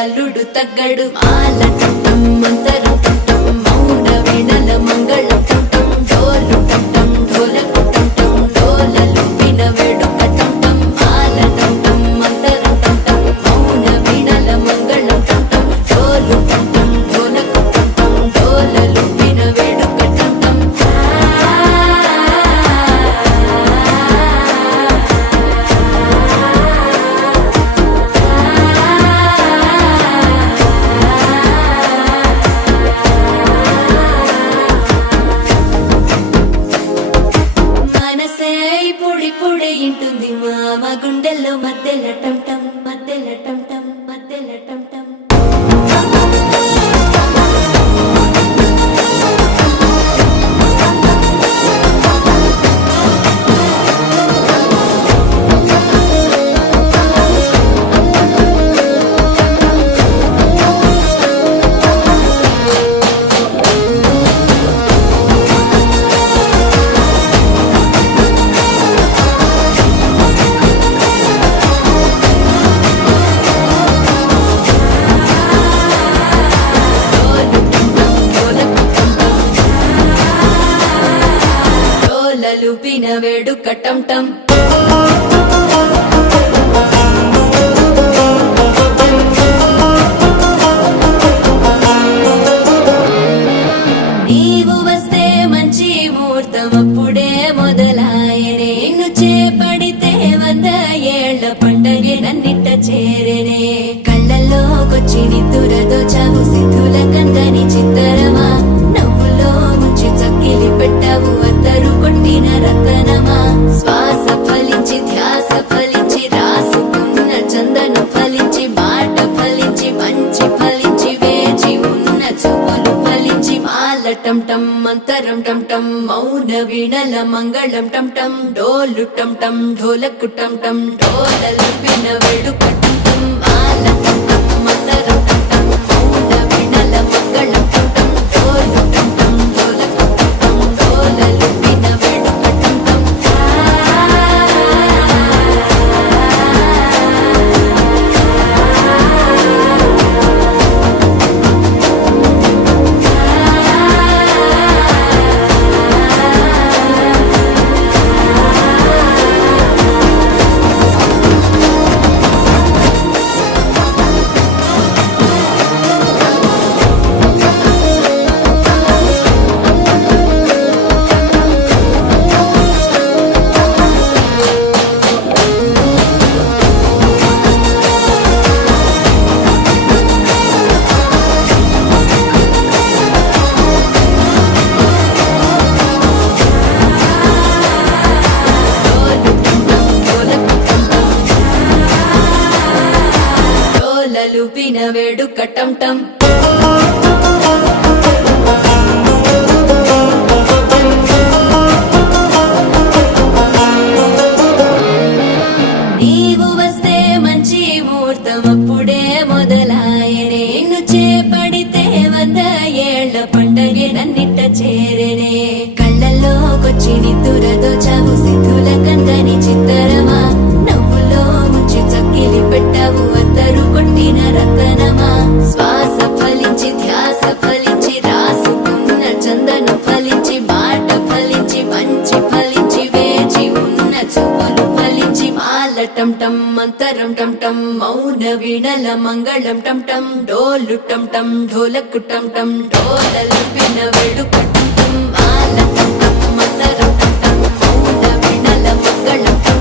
అల్లుడు తగ్గడు మాలటం మంతరం టం మౌన వీణల మంగళం టం డోలు టం ఢోలకు టం డోలలు విన వేడుక టం మాలటం మంతరం టం మౌన వీణల మంగళం టం డోలు టం ఢోలకు టం డోలలు విన వేడుక టం పొడి ఇంటుంది మామ గుండెల్లో మధ్యల టం టం మధ్యల టం టం మధ్యల టం టం లూపిన వేడుక టం టం నీవు వస్తే మంచి ముహూర్తం అప్పుడే మొదలాయనే నిన్ను చేపడితే 100 ఏళ్ల పండగే నన్నిట్ట చేరనే కళ్ళల్లోకొచ్చి నిద్దురదోచావు సిద్ధుల కందని చిత్తరమా నవ్వులో ముంచి చక్కిలి పెట్టావు అద్దరు కొట్టిన రతనమా శ్వాస ఫలించి ధ్యాస ఫలించి రాసుకున్న చందను ఫలించి మాట ఫలించి మంచి ఫలించి వేచి ఉన్న చూపులు ఫలించి మాలటం టం మంతరం టం టం మౌన వీణల మంగళం టం టం డోలు టం టం ఢోలకు టం టం డోలలు విన వేడుక టం టం మాలటం టం మంతరం టం టం మౌన వీణల మంగళం టం టం డోలు టం టం ఢోలకు టం టం డోలలు విన వేడుక టం టం లూపిన వేడుక టం టం నీవు వస్తే మంచి ముహూర్తం అప్పుడే మొదలాయనే నిన్ను చేపడితే 100 ఏళ్ల పండగే నన్నిట్ట చేరనే కళ్ళల్లోకొచ్చి నిద్దురదోచావు సిద్ధుల కందని చిత్తరమా నవ్వులో ముంచి చక్కిలి పెట్టావు అద్దరు కొట్టిన రతనమా శ్వాస ఫలించి ధ్యాస ఫలించి రాసుకున్న చందను ఫలించి మాట ఫలించి మంచి ఫలించి వేచి ఉన్న చూపులు ఫలించి మాలటం టం మంతరం టం టం మౌన వీణల మంగళం టం టం డోలు టం టం ఢోలకు టం టం డోలలు విన వేడుక టం టం ఆల టం టం మంతరం టం టం మౌన వీణల మంగళం టం